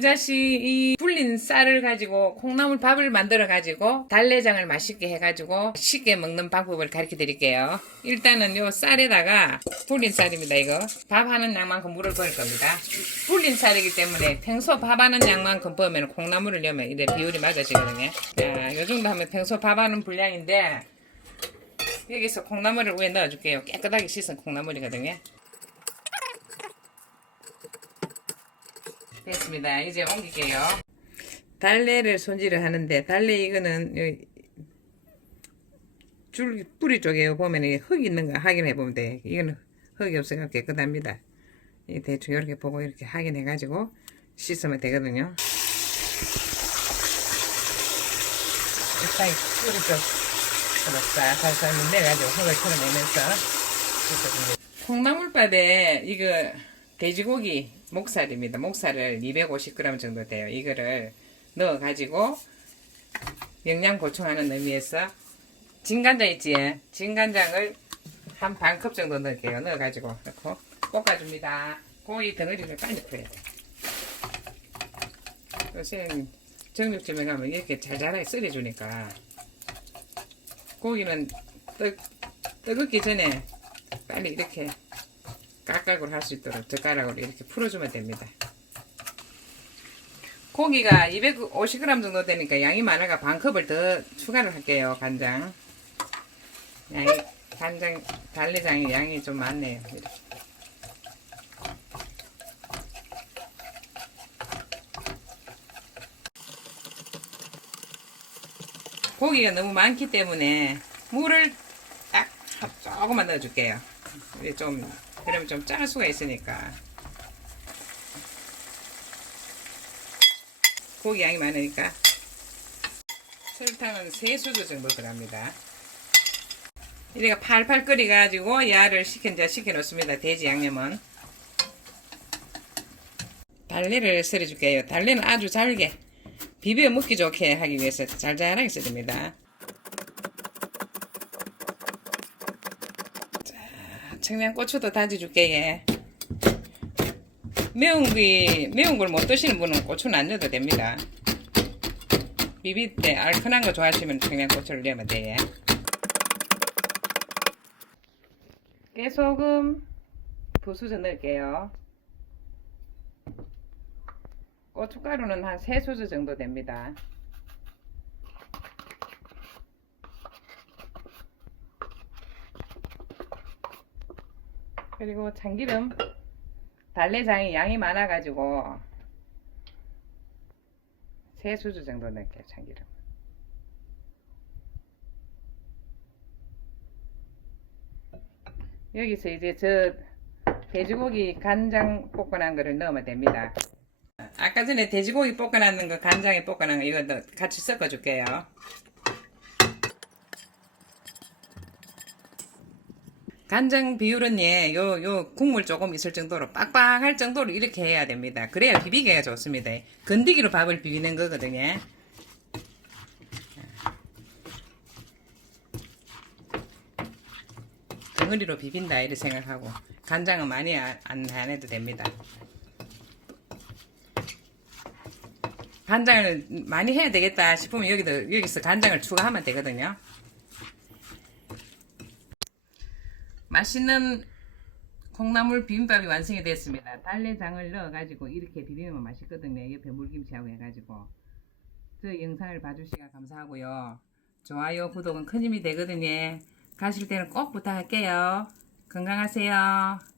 다시 이 불린 쌀을 가지고 콩나물 밥을 만들어 가지고 달래장을 맛있게 해가지고 쉽게 먹는 방법을 가르쳐 드릴게요. 일단은 요 쌀에다가 불린 쌀입니다 이거 밥 하는 양만큼 물을 부을 겁니다. 불린 쌀이기 때문에 평소 밥 하는 양만큼 부으면 콩나물을 넣으면 이래 비율이 맞아지거든요. 자, 요 정도 하면 평소 밥 하는 분량인데 여기서 콩나물을 위에 넣어줄게요. 깨끗하게 씻은 콩나물이거든요. 됐습니다. 이제 옮길게요. 달래를 손질을 하는데 달래 이거는 요- 줄 뿌리 쪽에 보면 이흙 있는 거 확인해 보면 돼. 이거는 흙이 없어요. 깨끗합니다. 이 대충 이렇게 보고 이렇게 확인해 가지고 씻으면 되거든요. 일단 뿌리 쪽으로 싹 살살 내가지고 흙을 털어내면서 씻어줍니다. 콩나물밥에 이거 돼지고기 목살입니다. 목살을 250g 정도 돼요. 이거를 넣어가지고 영양 보충하는 의미에서 진간장 있지? 진간장을 한 반 컵 정도 넣을게요. 넣어가지고 넣고 볶아줍니다. 고기 덩어리를 빨리 풀어야 돼. 요새는 정육점에 가면 이렇게 잘잘하게 썰어주니까 고기는 뜨, 뜨겁기 전에 빨리 이렇게 깍깍으로 할 수 있도록 젓가락으로 이렇게 풀어주면 됩니다. 고기가 250g 정도 되니까 양이 많아가 반 컵을 더 추가를 할게요. 간장. 양이 간장 달래장이 양이 좀 많네요. 이렇게. 고기가 너무 많기 때문에 물을 딱 조금만 넣어줄게요. 좀 그러면 좀 짤 수가 있으니까 고기 양이 많으니까 설탕은 3수저 정도 들어갑니다. 이래가 팔팔 끓여가지고 야를 식힌 자 식혀 놓습니다. 돼지 양념은 달래를 썰어줄게요. 달래는 아주 잘게 비벼 먹기 좋게 하기 위해서 잘잘하게 썰습니다. 청양고추도 다져줄게 예. 매운 게 매운 걸 못 드시는 분은 고추는 안 넣어도 됩니다. 비빌 때 얼큰한 거 좋아하시면 청양고추를 넣으면 돼. 예. 깨소금 부수저 넣을게요. 고춧가루는 한 3수저 정도 됩니다. 그리고 참기름. 달래장이 양이 많아가지고 세 수저 정도 넣을게요 참기름. 여기서 이제 저 돼지고기 간장 볶아놓은 거를 넣으면 됩니다. 아까 전에 돼지고기 볶아놨는 거 간장에 볶아놓은 거 이거 넣- 같이 섞어줄게요 간장 비율은 예, 요, 요 국물 조금 있을 정도로 빡빡할 정도로 이렇게 해야 됩니다. 그래야 비비기가 좋습니다. 건더기로 밥을 비비는 거거든요. 덩어리로 비빈다 이렇게 생각하고 간장은 많이 안, 안 해도 됩니다. 간장을 많이 해야 되겠다 싶으면 여기도 여기서 간장을 추가하면 되거든요. 맛있는 콩나물 비빔밥이 완성이 됐습니다. 달래장을 넣어가지고 이렇게 비비면 맛있거든요. 옆에 물김치하고 해가지고. 저 영상을 봐주시가 감사하고요. 좋아요, 구독은 큰 힘이 되거든요. 가실 때는 꼭 부탁할게요. 건강하세요.